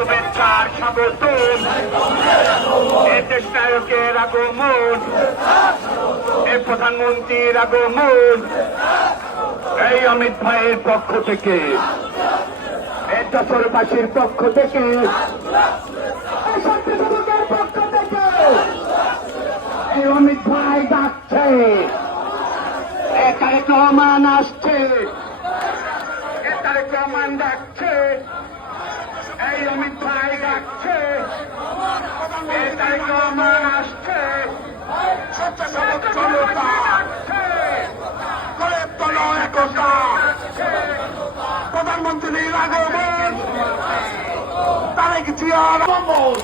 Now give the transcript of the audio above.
শুভেচ্ছার স্বাগতম, এ দেশ নায়কের আগমন, এ প্রধানমন্ত্রীর আগমন, এই অমিত ভাইয়ের পক্ষ থেকে, এই যশোরবাসীর পক্ষ থেকে, শান্তিযুবকের পক্ষ থেকে এই অমিত ভাই ডাকছে, তারেক রহমান আসছে, তারেক রহমান ডাকছে, এই অমিত ভাই ডাকছে, তারেক রহমান আসছে, প্রধানমন্ত্রীর আগমন, তারেক জিয়ার আগমন।